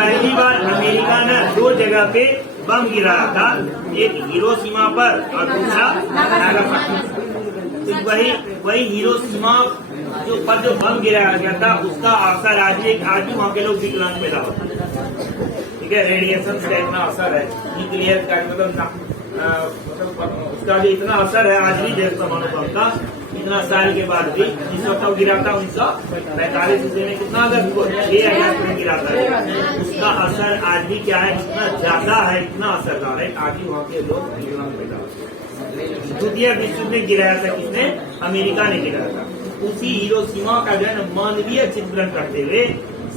पहली बार अमेरिका ने 2 जगह पे बम गिराया था, एक हिरोशिमा पर और दूसरा नागासाकी। तो वही हिरोशिमा जो बम गिराया गया था उसका असर आज भी वहाँ के लोग विकलांग पैदा होते हैं। ठीक है, रेडिएशन का इतना असर है, न्यूक्लियर का मतलब उसका जो इतना असर है आज भी देश परमाणु बम का, इतना साल के बाद भी। जिस वक्त गिरा था 1945 ईस्वी में, कितना अगस्त को 6 अगस्त में गिरा था, उसका असर आज भी क्या है, इतना ज्यादा है, इतना असरदार है, आज भी वहाँ के लोग विकलांग पैदा होते हैं। द्वितीय विश्व में गिराया था किसने? अमेरिका ने गिराया था। उसी हिरोशिमा का जो है मानवीय चित्रण करते हुए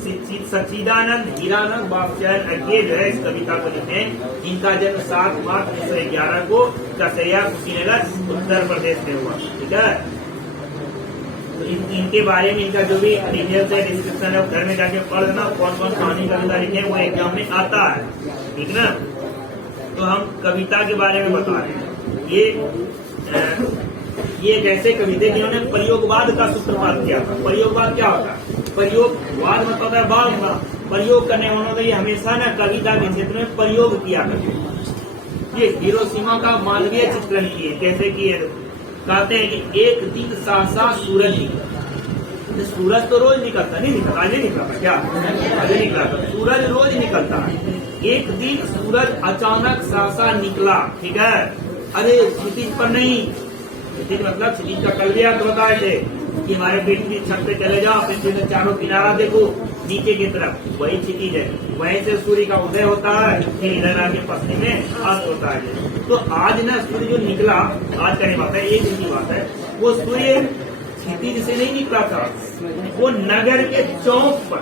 सच्चिदानंद हीरानंद बापचंद अज्ञे जो है इस कविता को लिखे, जिनका जन्म 7 मार्च 1911 को कसैया कुशीनगर उत्तर प्रदेश में हुआ। ठीक है, तो इनके बारे में इनका जो भी डिटेल्स है, डिस्क्रिप्शन है, घर में जाके पढ़ देना, कौन कौन कहानी कविता लिखे वो एग्जाम में आता है। ठीक ना, तो हम कविता के बारे में बता रहे हैं। ये एक ऐसे कवि थे जिन्होंने प्रयोगवाद का सूत्रपात किया था। प्रयोगवाद क्या होता है? प्रयोगवाद मतलब होता है बाद में प्रयोग करने वालों ने हमेशा ना कविता के क्षेत्र में प्रयोग किया करते। ये हिरोशिमा का मानवीय चित्रण किए। कैसे किए? कहते हैं कि एक दिन सहसा सूरज निकला। सूरज तो रोज निकलता, नहीं निकलता, आज नहीं निकलता, क्या आज निकला? सूरज रोज निकलता है। एक दिन सूरज अचानक सहसा निकला। ठीक है, अरे क्षितिज पर नहीं, क्षितिज मतलब क्षितिज का कल भी आप बताए थे कि हमारे पृथ्वी छत पे चले जाओ, पृथ्वी में चारों किनारा देखो नीचे की तरफ, वही क्षितिज है, वहीं से सूर्य का उदय होता है, फिर इधर आके पश्चिम में अस्त होता है। तो आज ना सूर्य जो निकला, आज का नहीं बात है, एक दिन की बात है, वो सूर्य क्षितिज से नहीं निकला था, वो नगर के चौक पर।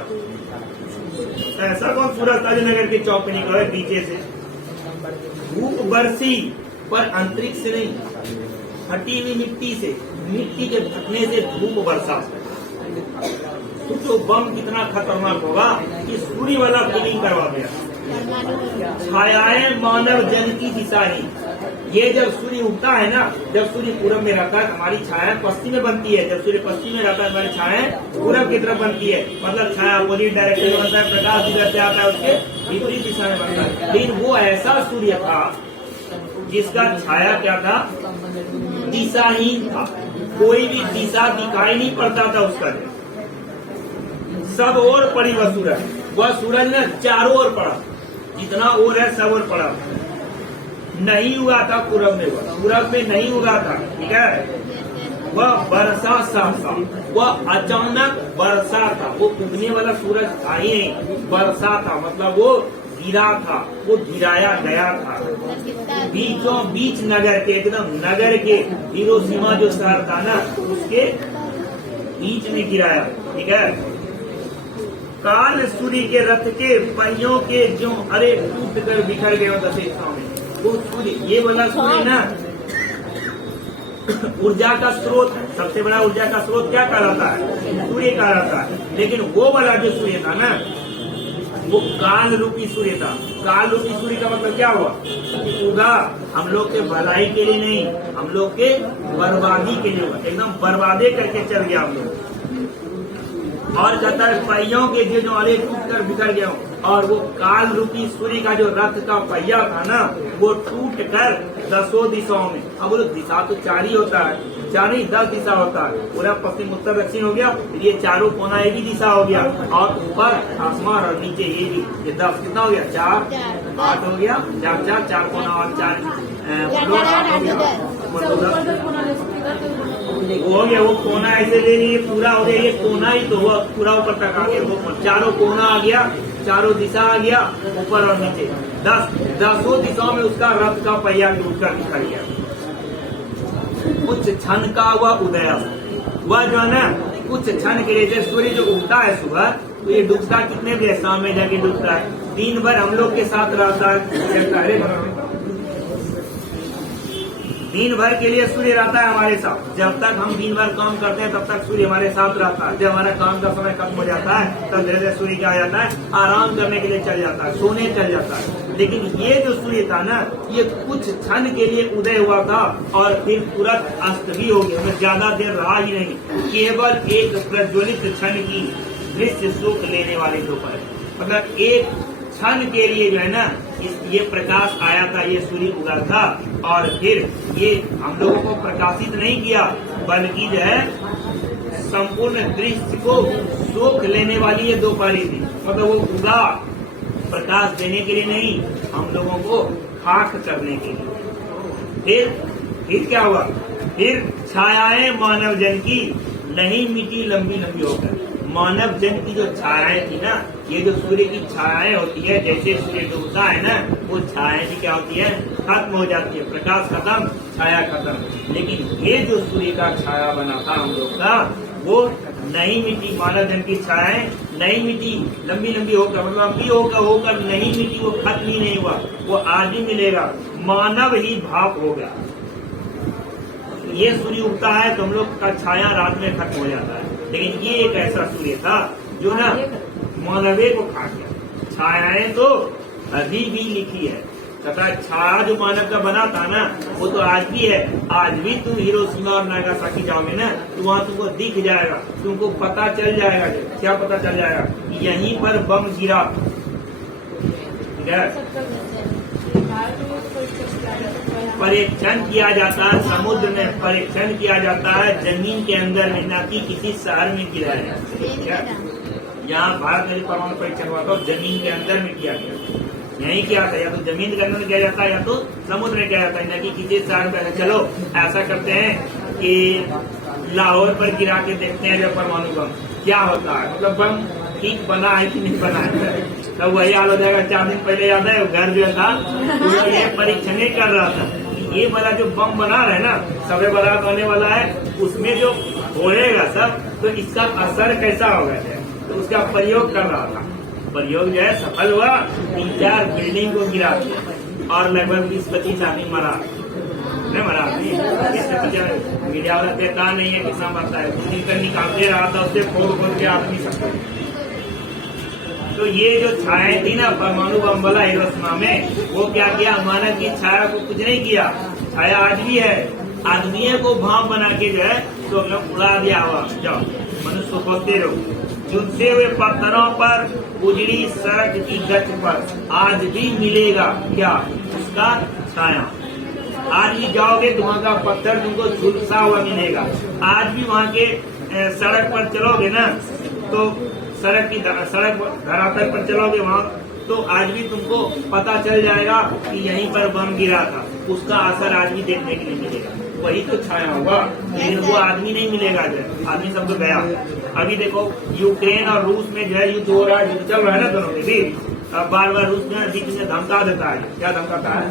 ऐसा कौन सूरज था जो नगर के चौक पे निकला है? पीछे से धूप बरसी, पर अंतरिक्ष से नहीं, फटी हुई मिट्टी से, मिट्टी के फटने से धूप बरसा। तो जो बम कितना खतरनाक होगा कि सूर्य वाला फीलिंग करवा दिया। छायाएं मानव जन की दिशा ही। ये जब सूर्य उगता है ना, जब सूर्य पूरब में रहता है हमारी छाया पश्चिम में बनती है, जब सूर्य पश्चिम में रहता है हमारी छाया पूरब की तरफ बनती है। मतलब छाया अपोजिट डायरेक्शन में बनता है, प्रकाश जिधर से आता है उसके विपरीत दिशा में बनता है। लेकिन वो ऐसा सूर्य था जिसका छाया क्या था? दिशाहीन था, कोई भी दिशा दिखाई नहीं पड़ता था उसका। सब ओर पड़ी वह सूरज ने चारों ओर पड़ा, जितना ओर है सब ओर पड़ा। नहीं हुआ था पूरब में, पूरब में नहीं हुआ था। ठीक है, वह बरसा सहसा, वह अचानक बरसा था। वो उगने वाला सूरज था ही नहीं, बरसा था, मतलब वो गिरा था, वो गिराया गया था बीचों बीच नगर के, एकदम नगर के हिरोशिमा जो शहर था ना उसके बीच में गिराया। ठीक है, काल सूर्य के रथ के पहियों के जो अरे टूट कर बिखर गए 10 हिस्सों में। वो सूर्य, ये वाला सूर्य ना ऊर्जा का स्रोत है, सबसे बड़ा ऊर्जा का स्रोत क्या कहलाता है? सूर्य कहलाता है। लेकिन वो वाला जो सूर्य था ना वो काल रूपी सूर्य था। काल रूपी सूर्य का मतलब क्या हुआ? कि उगा हम लोग के भलाई के लिए नहीं, हम लोग के बर्बादी के लिए हुआ, एकदम बर्बादे करके चल गया हम लोग। और कहता है पहियों के जो अरे टूट कर बिखर गया। और वो काल रूपी सूर्य का जो रथ का पहिया था ना वो टूट कर 10 दिशाओं में। अब बोलो दिशा तो 4 ही होता है, 4 नहीं 10 दिशा होता है। पूरा पश्चिम उत्तर दक्षिण हो गया, ये चारों कोना एक ही दिशा हो गया, और ऊपर आसमान और नीचे ये भी। ये 10 कितना हो गया? 4 8 हो गया, 4 कोना और 4 वो हो गया। वो कोना ऐसे ले लिए पूरा हो गया, ये कोना ही तो हुआ, पूरा ऊपर तक आ गया। वो चारों कोना आ गया, चारों दिशा आ गया, ऊपर और नीचे 10 दिशाओं में उसका रथ का पहिया टूटकर बिखर गया। कुछ क्षण का हुआ उदय, वह जो है ना कुछ क्षण के लिए, जैसे सूर्य जो उगता है सुबह तो ये डूबता कितने बजे? शाम में जाके डूबता है। दिन भर हम लोग के साथ रहता है, दिन भर के लिए सूर्य रहता है हमारे साथ। जब तक हम दिन भर काम करते हैं तब तक सूर्य हमारे साथ रहता है। जब हमारा काम का समय खत्म हो जाता है तब धीरे धीरे सूर्य क्या आ जाता है? आराम करने के लिए चल जाता है, सोने चल जाता है। लेकिन ये जो सूर्य था ना ये कुछ क्षण के लिए उदय हुआ था और फिर तुरंत अस्त भी हो गया, ज्यादा देर रहा ही नहीं। केवल एक प्रज्वलित क्षण की दृश्य सुख लेने वाले के ऊपर। मतलब एक क्षण के लिए जो है ना ये प्रकाश आया था, ये सूर्य उगा था और फिर ये हम लोगों को प्रकाशित नहीं किया, बल्कि जो है संपूर्ण दृश्य को सोख लेने वाली ये दोपहरी थी। मतलब वो उगा प्रकाश देने के लिए नहीं, हम लोगों को खाक करने के लिए। फिर क्या हुआ? फिर छायाएं मानव जन की नहीं मिटी लंबी लंबी होकर। मानव जन की जो छायाएं थी ना, ये जो सूर्य की छायाएं होती है, जैसे सूर्य डूबता है ना, वो छायाएं भी क्या होती है? खत्म हो जाती है। प्रकाश खत्म, छाया खत्म। लेकिन ये जो सूर्य का छाया बना था हम लोग का, वो नहीं मिटी। मानव जन की छायाएं नहीं मिटी, लंबी लंबी होकर, मतलब लंबी होकर नहीं मिटी, वो खत्म ही नहीं हुआ, वो आज भी मिलेगा। मानव ही भाप होगा। ये सूर्य उगता है तो हम लोग का छाया रात में खत्म हो जाता है, लेकिन ये एक ऐसा सूर्य था जो ना मानवे को खा गया। छायाएं तो अभी भी लिखी है, तथा छाया जो मानव का बना था ना, वो तो आज भी है। आज भी तुम हिरोशिमा और नागासाकी जाओगे ना, तो वहाँ तुमको दिख जाएगा, तुमको पता चल जाएगा। क्या पता चल जाएगा? यहीं पर बम गिरा। ठीक है, परीक्षण किया जाता है समुद्र में, परीक्षण किया जाता है जमीन के अंदर में, न कि किसी शहर में गिरा है। यहाँ भारत में परमाणु परीक्षण हुआ था, जमीन के अंदर में किया गया। यही किया था, या तो जमीन के अंदर में किया जाता है या तो समुद्र में किया जाता है, न कि किसी शहर में। चलो ऐसा करते हैं कि लाहौर पर गिरा के देखते हैं जब परमाणु बम क्या होता है, मतलब बम ठीक बना है कि नहीं बना है। तो वही हाल हो जाएगा। 4 दिन पहले याद है, घर जो था वो ये परीक्षण ही कर रहा था, ये वाला जो बम बना रहा है ना, सबे बारात होने वाला है, उसमें जो फोड़ेगा सब, तो इसका असर कैसा होगा, तो उसका प्रयोग कर रहा था। प्रयोग जो है सफल हुआ, 3-4 बिल्डिंग को गिरा दिया और लगभग 20-25 आदमी मरा। नहीं मरा आदमी, मीडिया वाला कहता नहीं है, कितना मरता है, निकल निकालते रहा था, उससे फोड़ के आदमी सकते। तो ये जो छाया थी ना परमाणु बम वाला हिरोशिमा में, वो क्या किया? मानव की छाया को कुछ नहीं किया। छाया आज भी है, आदमी को भाव बना के जो है तो हम लोग उड़ा दिया हुआ। जाओ मनुष्य होते रहो। चुनते हुए पत्थरों पर, उजड़ी सड़क की गच पर आज भी मिलेगा क्या? उसका छाया। आज भी जाओगे तो वहाँ का पत्थर तुमको झुलसा हुआ मिलेगा। आज भी वहाँ के सड़क पर चलोगे ना, तो सड़क धरातल पर चलोगे वहाँ, तो आज भी तुमको पता चल जाएगा कि यहीं पर बम गिरा था। उसका असर आज भी देखने के लिए मिलेगा। वही तो छाया होगा, लेकिन वो आदमी नहीं मिलेगा। जो आदमी सब तो गया। अभी देखो यूक्रेन और रूस में जो है युद्ध हो रहा है, युद्ध चल रहा है ना दोनों में भी। अब बार रूस में बीच में धमका देता है। क्या धमकाता है?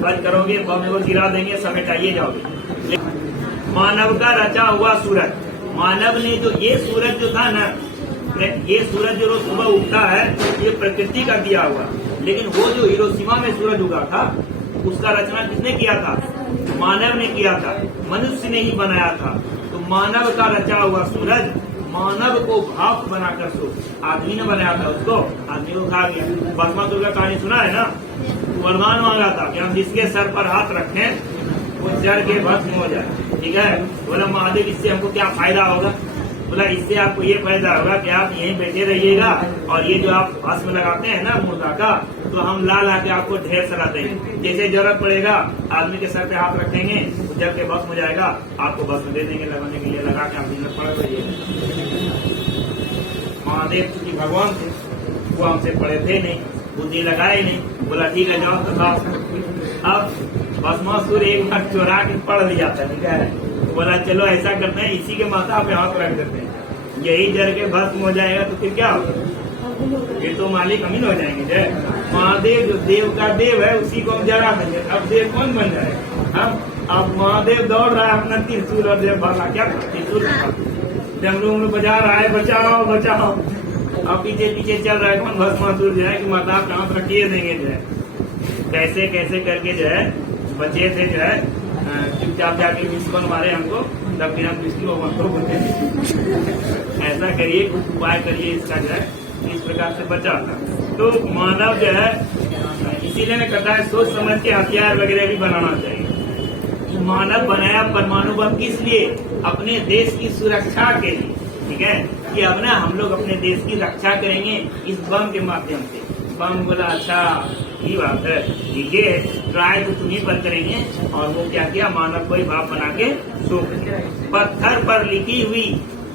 बच करोगे, बम को गिरा देंगे, समेटाइए जाओगे। मानव का रचा हुआ सूरज, मानव ने जो ये सूरज जो था ना, ये सूरज जो रोज सुबह उगता है, ये प्रकृति का दिया हुआ। लेकिन वो जो हिरोशिमा में सूरज उगा था, उसका रचना किसने किया था? मानव ने किया था, मनुष्य ने ही बनाया था। तो मानव का रचा हुआ सूरज मानव को भाप बनाकर सो, आदमी ने बनाया था उसको, आदमी को खा गया। भस्मासुर का कहानी सुना है ना? वरदान मांगा था कि हम जिसके सर पर हाथ रखें वो जड़ के भस्म हो जाए। ठीक है, बोला महादेव इससे हमको क्या फायदा होगा? बोला इससे आपको ये फायदा होगा कि आप यहीं बैठे रहिएगा, और ये जो आप भस्म लगाते हैं ना मुर्दा का, तो हम ला के आपको ढेर सारा देंगे। जैसे जरूरत पड़ेगा आदमी के सर पे हाथ रखेंगे, जब के भस्म हो जाएगा, आपको भस्म दे देंगे लगाने के लिए। लगा के आप दिन में पड़ रहिएगा। महादेव चूंकि भगवान थे, वो हमसे पड़े थे नहीं, बुद्धि लगाए नहीं। बोला ठीक है जाओ तो। अब भस्मासुर एक बार चोरा के पढ़ लिया था। ठीक है, बोला चलो ऐसा करते हैं, इसी के माथा पे हाथ रख देते हैं, यही जर के भस्म हो जाएगा। तो फिर क्या होगा? ये तो मालिक हम ही हो जाएंगे। जय महादेव जो देव का देव है, उसी को हम जरा देंगे। अब देव कौन बन जाएगा? हम अब महादेव दौड़ रहा है अपना त्रिशूल, और देव भागा क्या त्रिशूल डमरू बजा रहा है, बचाओ बचाओ। अब पीछे पीछे चल रहा है कौन? भस्मासुर जो है कि माता पे हाथ रखिए देंगे। जो है कैसे कैसे करके जो है बचे थे, जो है चुपचाप जाके विष्णु मारे हमको, तब फिर हम विष्णु को बोलते हैं। ऐसा करिए, कुछ उपाय करिए इसका, जो है इस प्रकार से बचा था। तो मानव जो है इसीलिए मैं कहता है सोच समझ के हथियार वगैरह भी बनाना चाहिए। मानव बनाया परमाणु बम किस लिए? अपने देश की सुरक्षा के लिए। ठीक है, कि अब ना हम लोग अपने देश की रक्षा करेंगे इस बम के माध्यम से। बम बोला अच्छा ये बात है, ठीक है, ट्राई तो तुम ही पर करेंगे। और वो क्या किया, मानव को ही भाप बना के सो पत्थर पर लिखी हुई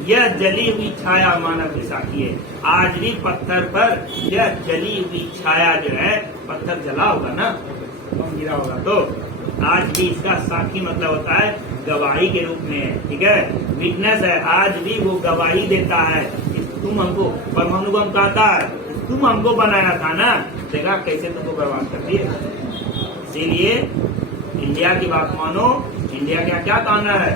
यह जली हुई छाया मानव की साखी है। आज भी पत्थर पर यह जली हुई छाया जो है, पत्थर जला होगा ना, बम गिरा होगा तो आज भी इसका साक्षी मतलब होता है गवाही के रूप में है, ठीक है, विटनेस है। आज भी वो गवाही देता है कि तुम हमको परमाणु बम कहता है, तुम हमको बनाया था ना, देखा कैसे तुमको बर्बाद कर दिए। इसीलिए इंडिया की बात मानो, इंडिया का क्या कहना है,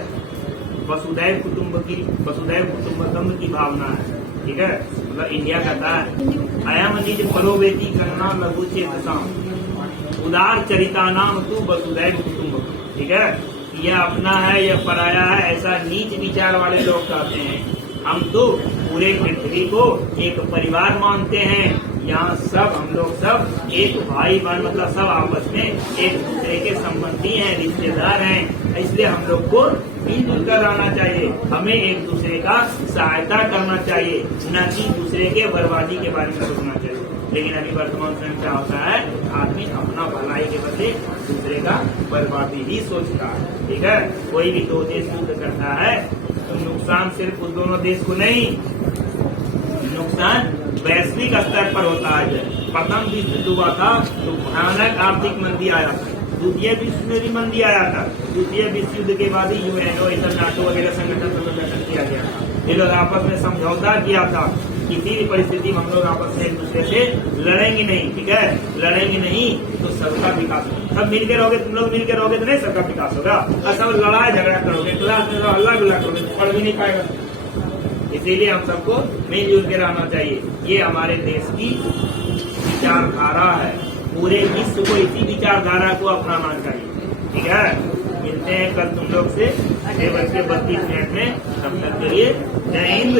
वसुधैव कुटुम्बकम की भावना है, ठीक है, मतलब इंडिया कहता है अयम निज फलोवेती गणना लघु चेतसाम उदार चरिता नाम तू वसुधैव कुटुम्बकम, ठीक है, यह अपना है यह पराया है ऐसा नीच विचार वाले लोग कहते हैं। हम तो पूरे पृथ्वी को एक परिवार मानते हैं, यहाँ सब हम लोग सब एक भाई बहन, मतलब सब आपस में एक दूसरे के संबंधी हैं, रिश्तेदार हैं। इसलिए हम लोग को मिलजुल कर रहना चाहिए, हमें एक दूसरे का सहायता करना चाहिए, न कि दूसरे के बर्बादी के बारे में सोचना चाहिए। लेकिन अभी वर्तमान समय क्या होता है, आदमी अपना भलाई के बदले दूसरे का बर्बादी ही सोचता है, ठीक है। कोई भी दो देश युद्ध करता है तो नुकसान सिर्फ उस दोनों देश को नहीं, नुकसान वैश्विक स्तर पर होता है। प्रथम विश्व युद्ध हुआ था तो भयानक आर्थिक मंदी आया था, द्वितीय विश्व में भी मंदी आया था। द्वितीय विश्व युद्ध के बाद ही यूएनओ नाटो वगैरह संगठन गठन किया गया था। ये लोग आपस में समझौता किया था, किसी भी परिस्थिति में हम लोग आपस में एक दूसरे से लड़ेंगे नहीं, ठीक है, लड़ेंगे नहीं तो सबका विकास होगा। सब मिलकर रहोगे, तुम लोग मिलकर रहोगे तो नहीं सबका विकास होगा। और सब लड़ाई झगड़ा करोगे, क्लास में हल्ला गुल्ला करोगे तो पढ़ भी नहीं पाएगा। इसीलिए हम सबको मिलजुल के रहना चाहिए। ये हमारे देश की विचारधारा है, पूरे विश्व को इसी विचारधारा को अपनाना चाहिए, ठीक है। मिलते हैं कल तुम लोग से 6:32 में, तब तक के लिए जय हिंद।